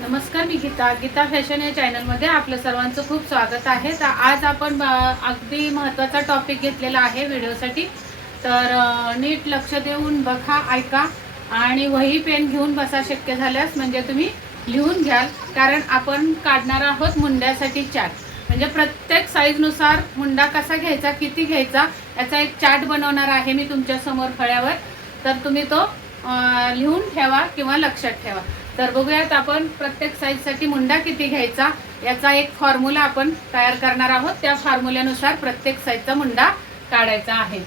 नमस्कार मी गीता. गीता फॅशन या चॅनलमध्ये आपलं सर्वांचं खूप स्वागत आहे. तर आज आपण अगदी महत्त्वाचा टॉपिक घेतलेला आहे व्हिडिओसाठी. तर नीट लक्ष देऊन बघा ऐका आणि वही पेन घेऊन बसा शक्य झाल्यास म्हणजे तुम्ही लिहून घ्याल. कारण आपण काढणार आहोत मुंड्यासाठी चार्ट म्हणजे प्रत्येक साईजनुसार मुंडा कसा घ्यायचा किती घ्यायचा याचा एक चार्ट बनवणार आहे मी तुमच्यासमोर फळ्यावर. तर तुम्ही तो लिहून ठेवा किंवा लक्षात ठेवा. तर बघूयात आपण प्रत्येक साईजसाठी मुंडा किती घ्यायचा याचा एक फॉर्म्युला आपण तयार करणार आहोत. त्या फॉर्म्युल्यानुसार प्रत्येक साईजचा मुंडा काढायचा आहे.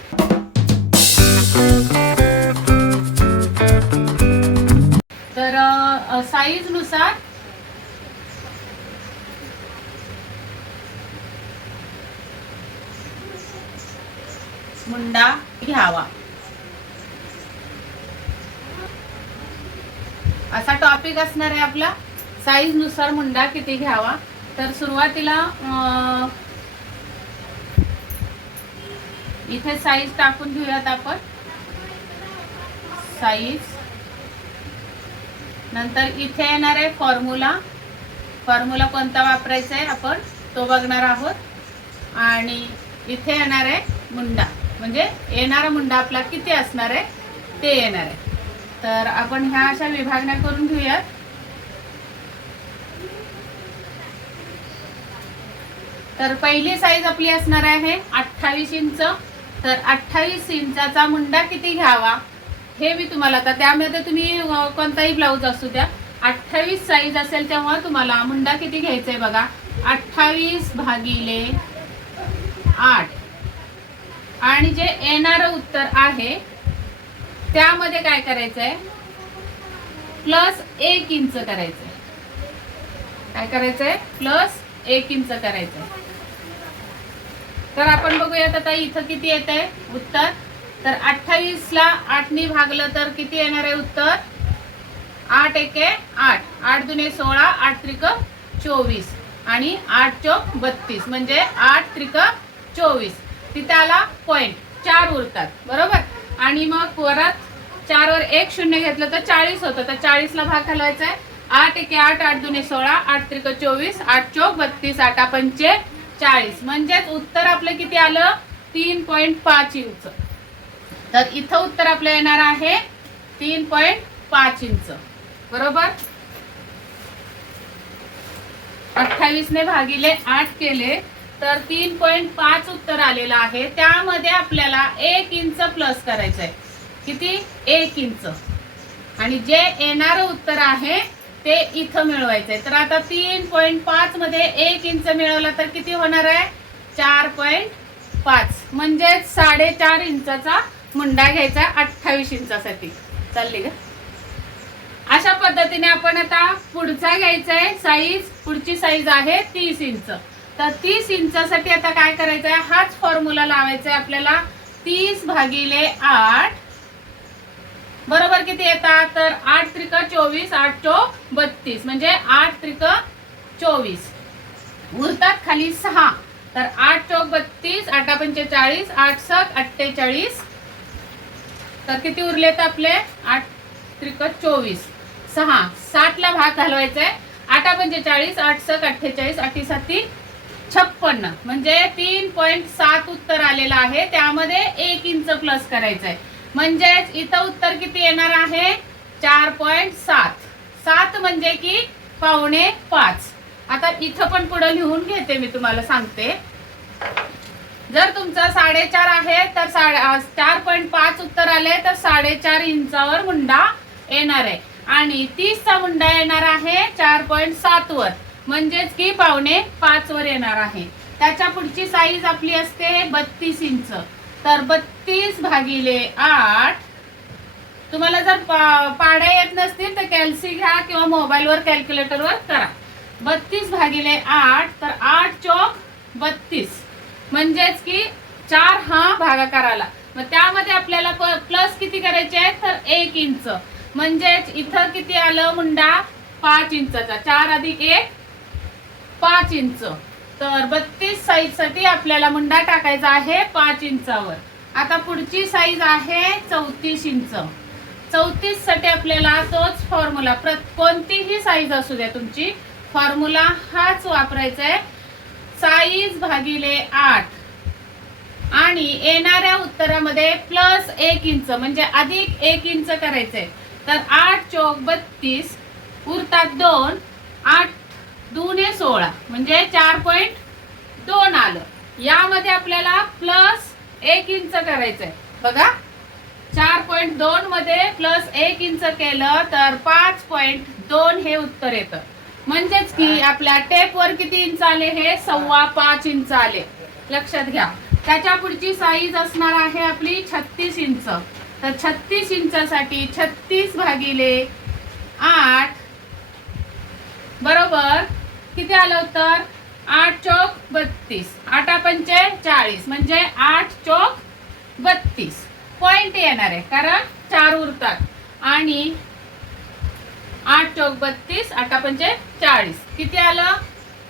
तर साईजनुसार मुंडा घ्यावा. असा टॉपिक असणार आहे आपला. साईजनुसार मुंडा किती घ्यावा? तर सुरुवातीला इथे साईज टाकून घेऊयात आपण. साईज नंतर इथे येणार आहे फॉर्म्युला फॉर्म्युला कोणता वापरायचा आहे आपण? तो बघणार आहोत. आणि इथे येणार आहे मुंडा. म्हणजे येणारा मुंडा आपला किती असणार आहे? ते येणार आहे. तर आपण ह्या अशा विभागण्या करून घेऊयात. तर पहिली साईज आपली असणार आहे अठ्ठावीस इंच. तर अठ्ठावीस इंचाचा मुंडा किती घ्यावा? हे मी तुम्हाला आता त्यामध्ये तुम्ही कोणताही ब्लाऊज असू द्या. अठ्ठावीस साईज असेल तेव्हा तुम्हाला मुंडा किती घ्यायचा आहे बघा. अठ्ठावीस भागिले आठ. आणि जे येणारं उत्तर आहे त्यामध्ये काय करायचं आहे प्लस एक इंच करायचंय. काय करायचंय? प्लस एक इंच करायचंय. तर आपण बघूयात आता इथं किती येत आहे उत्तर. तर अठ्ठावीस ला आठनी भागलं तर किती येणार आहे उत्तर? आठ एके आठ. आठ दुने सोळा आठ त्रिक चोवीस. आणि आठ चौक बत्तीस. म्हणजे आठ त्रिक चोवीस. तिथे आला पॉइंट चार उरतात. बरोबर? आणि मग परत चार वर एक शून्य घेतलं तर चाळीस होतं. तर चाळीसला भाग घालवायचा आहे. आठ एके आठ आठ दुने सोळा आठ त्रिक चोवीस आठ चौक बत्तीस आठा पंचे चाळीस. म्हणजेच उत्तर आपलं किती आलं? तीन पॉईंट पाच इंच. तर इथं उत्तर आपलं येणार आहे तीन पॉईंट पाच इंच. बरोबर? अठ्ठावीसने भागिले आठ केले तर तीन पॉईंट पाच उत्तर आलेलं आहे. त्यामध्ये आपल्याला एक इंच प्लस करायचं आहे किती? एक इंच. आणि जे येणारं उत्तर आहे ते इथं मिळवायचं आहे तर आता तीन पॉईंट पाच मध्ये एक इंच मिळवला तर किती होणार आहे? चार पॉईंट पाच. म्हणजे साडेचार इंचाचा मुंडा घ्यायचा अठ्ठावीस इंचासाठी. चालली का अशा पद्धतीने आपण आता पुढचा घ्यायचा आहे साईज पुढची साईज आहे तीस इंच. तर तीस इंचासाठी आता काय करायचं आहे हाच फॉर्म्युला लावायचा आहे आपल्याला. तीस भागिले आठ बरोबर किती येतात? तर आठ त्रिक चोवीस आठ चोक बत्तीस. म्हणजे आठ त्रिक चोवीस. उरतात खाली सहा. तर आठ चौक बत्तीस आठा पंचेचाळीस आठ सक अठ्ठेचाळीस. तर किती उरलेत आपले? आठ त्रिक चोवीस. सहा. साठला भाग घालवायचा आहे आठा पंचेचाळीस आठ सक अठ्ठेचाळीस अठी साती छप्पन्न. म्हणजे तीन पॉईंट सात उत्तर आलेलं आहे. त्यामध्ये एक इंच प्लस करायचं आहे म्हणजेच इथं उत्तर किती येणार आहे? चार पॉईंट सात. सात म्हणजे की पावणे पाच. आता इथं पण पुढे लिहून घेते मी तुम्हाला सांगते. जर तुमचं साडेचार आहे तर साडे चार पॉईंट पाच उत्तर आले तर साडेचार इंचावर मुंडा येणार आहे. आणि तीसचा मुंडा येणार आहे चार पॉईंट सात वर. म्हणजेच की पावणे पाच वर येणार आहे. त्याच्या पुढची साईज आपली असते बत्तीस इंच. तर बत्तीस भागिले आठ. तुम्हाला जर पा- पाड्या येत नसतील तर कॅल्सी घ्या किंवा मोबाईलवर कॅल्क्युलेटरवर करा. बत्तीस भागिले आठ तर आठ चौक बत्तीस. म्हणजेच की चार हा भागाकार आला मग त्यामध्ये आपल्याला प्लस किती करायचे आहेत? तर एक इंच. म्हणजेच इथं किती आलं मुंडा? पाच इंचाचा. चार अधिक एक पाच इंच. तर बत्तीस साईजसाठी आपल्याला मुंडा टाकायचा आहे पाच इंचावर. आता पुढची साईज आहे चौतीस इंच. चौतीससाठी आपल्याला तोच फॉर्म्युला प्र कोणतीही साईज असू द्या तुमची फॉर्म्युला हाच वापरायचा आहे. साईज भागिले आठ. आणि येणाऱ्या उत्तरामध्ये प्लस एक इंच म्हणजे अधिक एक इंच करायचंय. तर आठ चौक बत्तीस उरतात दोन आठ दुने सोळा. म्हणजे चार पॉईंट दोन आलं. यामध्ये आपल्याला प्लस एक इंच करायचंय. बघा. चार पॉईंट दोन मध्ये प्लस एक इंच केलं तर पाच पॉईंट दोन हे उत्तर येतं. म्हणजेच की आपल्या टेपवर किती इंच आले? हे सव्वा पाच इंच आले. लक्षात घ्या. त्याच्या पुढची साईज असणार आहे आपली छत्तीस इंच. तर छत्तीस इंचासाठी छत्तीस भागिले आठ बरोबर. किती आलं उत्तर? आठ चौक बत्तीस. आठा पंचे चाळीस. म्हणजे आठ चौक बत्तीस. पॉइंट येणार आहे कारण चार उरतात. आणि आठ चौक बत्तीस आठा पंचे चाळीस. किती आलं?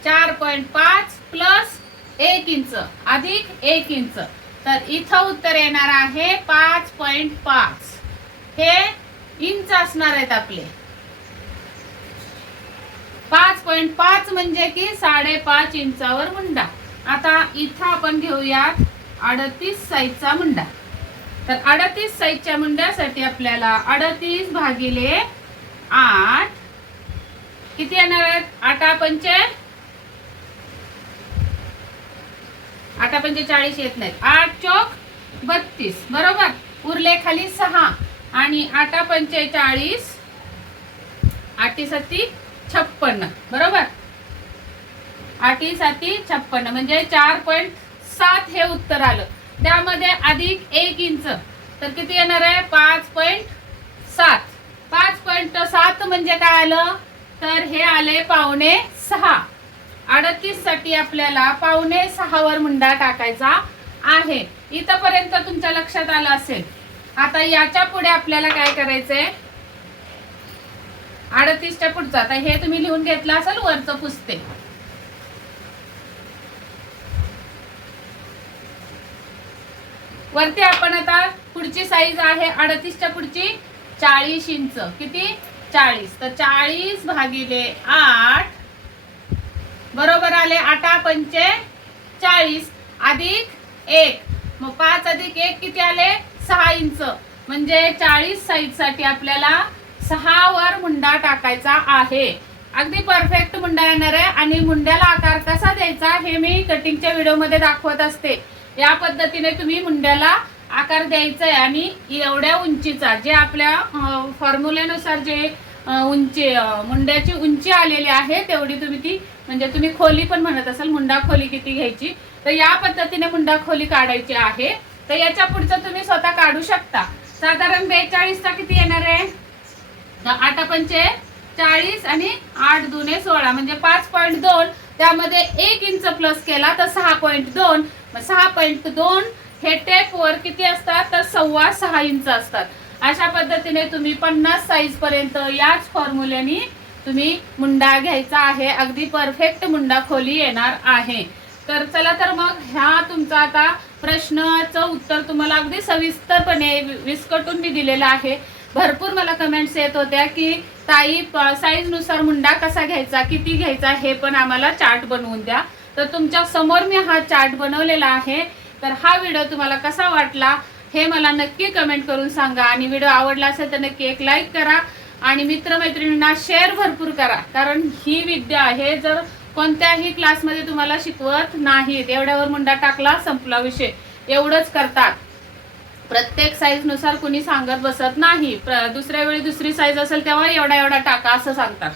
चार पॉईंट पाच प्लस एक इंच अधिक एक इंच तर इथं उत्तर येणार आहे पाच पॉईंट पाच. हे इंच असणार आहेत आपले. पाच पॉईंट पाच म्हणजे की साडेपाच इंचावर मुंडा. आता इथं आपण घेऊयात अडतीस साईजचा मुंडा. तर अडतीस साईजच्या मुंड्यासाठी आपल्याला अडतीस भागिले आठ किती येणार आहेत? आठा पंचे? आठा पंचे चाळीस येत नाहीत. आठ चौक बत्तीस. बरोबर? उरले खाली सहा. आणि आठा पंचे चाळीस. आठी सत्ती छप्पन्न बरोबर? आठी साती छप्पन्न म्हणजे चार पॉईंट सात हे उत्तर आलं. त्यामध्ये अधिक एक इंच तर किती येणार आहे? पाच पॉईंट सात. पाच पॉईंट सात म्हणजे काय आलं? तर हे आले पावणे सहा. अडतीससाठी आपल्याला पावणे सहावर मुंडा टाकायचा आहे. इथपर्यंत तुमच्या लक्षात आलं असेल. आता याच्यापुढे आपल्याला काय करायचंय? अडतीसच्या पुढचं. आता हे तुम्ही लिहून घेतलं असेल वरचं पुसते. वरती आपण आता पुढची साईज आहे अडतीसच्या पुढची चाळीस इंच. किती? चाळीस. तर चाळीस भागिले आठ बरोबर आले आठा पंचे चाळीस. अधिक एक. मग पाच अधिक एक किती आले? सहा इंच. म्हणजे चाळीस साईजसाठी आपल्याला सहा वर मुंडा टाकायचा आहे. अगदी परफेक्ट मुंडा येणार आहे आणि मुंड्याला आकार कसा द्यायचा हे मी कटिंगच्या व्हिडिओमध्ये दाखवत असते. या पद्धतीने तुम्ही मुंड्याला आकार द्यायचा आहे आणि एवढ्या उंचीचा जे आपल्या फॉर्म्युलेनुसार जे उंची मुंड्याची उंची आलेली आहे तेवढी तुम्ही ती म्हणजे तुम्ही खोली पण म्हणत असाल मुंडा खोली किती घ्यायची? तर या पद्धतीने मुंडा खोली काढायची आहे. तर याच्या पुढचं तुम्ही स्वतः काढू शकता. साधारण बेचाळीसचा किती येणार आहे? तर पंचे चाळीस आणि आठ दुने सोळा म्हणजे पाच पॉईंट दोन त्यामध्ये एक इंच प्लस केला तर सहा पॉईंट दोन. सहा पॉईंट दोन हे टेपवर किती असतात? तर सव्वा सहा इंच असतात. अशा पद्धतीने तुम्ही पन्नास साईज पर्यंत याच फॉर्म्युल्याने तुम्ही मुंडा घ्यायचा आहे. अगदी परफेक्ट मुंडा खोली येणार आहे. तर चला तर मग ह्या तुमचा आता प्रश्नाचं उत्तर तुम्हाला अगदी सविस्तरपणे विस्कटून मी दिलेलं आहे. भरपूर मला कमेंट्स येत होत्या की ताई साईजनुसार मुंडा कसा घ्यायचा? किती घ्यायचा? हे पण आम्हाला चार्ट बनवून द्या. तर तुमच्यासमोर मी हा चार्ट बनवलेला आहे. तर हा व्हिडिओ तुम्हाला कसा वाटला हे मला नक्की कमेंट करून सांगा. आणि व्हिडिओ आवडला असेल तर नक्की एक लाईक करा. आणि मित्रमैत्रिणींना शेअर भरपूर करा. कारण ही विद्या आहे जर कोणत्याही क्लासमध्ये तुम्हाला शिकवत नाहीत एवढ्यावर मुंडा टाकला संपला विषय. एवढंच करतात. प्रत्येक साईजनुसार कुणी सांगत बसत नाही. प्र- दुसऱ्या वेळी दुसरी साईज असेल तेव्हा एवढा एवढा टाका असं सांगतात.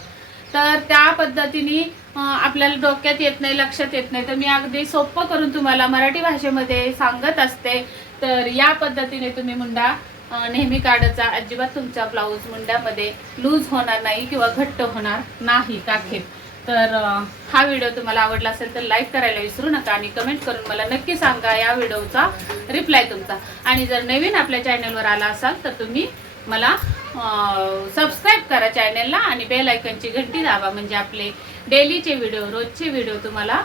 तर त्या पद्धतीने आपल्याला डोक्यात येत नाही लक्षात येत नाही. तर मी अगदी सोपं करून तुम्हाला मराठी भाषेमध्ये सांगत असते. तर या पद्धतीने तुम्ही मुंडा नेहमी काढायचा अजिबात तुमचा ब्लाऊज मुंड्यामध्ये लूज होणार नाही किंवा घट्ट होणार नाही काखेत. तर हा व्हिडिओ तुम्हाला आवडला असेल तर लाईक करायला विसरू नका आणि कमेंट करून मला नक्की सांगा या व्हिडिओचा रिप्लाय तुमचा. आणि जर नवीन आपल्या चॅनलवर आला असाल तर तुम्ही मला सबस्क्राईब करा चॅनलला आणि बेल आयकनची घंटी दाबा. म्हणजे आपले डेलीचे व्हिडिओ रोजचे व्हिडिओ तुम्हाला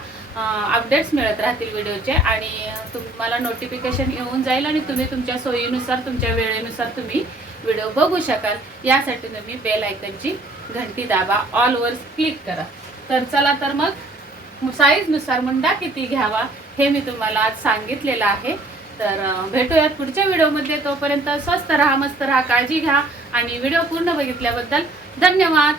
अपडेट्स मिळत राहतील व्हिडिओचे आणि तुम्हाला नोटिफिकेशन येऊन जाईल आणि तुम्ही तुमच्या सोयीनुसार तुमच्या वेळेनुसार तुम्ही व्हिडिओ बघू शकाल. यासाठी तुम्ही बेल आयकनची घंटी दाबा. ऑलवर क्लिक करा. तर चला तर मग साईजनुसार मुंडा किती घ्यावा हे मी तुम्हाला आज सांगितलेलं आहे. तर भेटूयात पुढच्या व्हिडिओमध्ये. तोपर्यंत स्वस्त राहा मस्त राहा काळजी घ्या. आणि व्हिडिओ पूर्ण बघितल्याबद्दल धन्यवाद.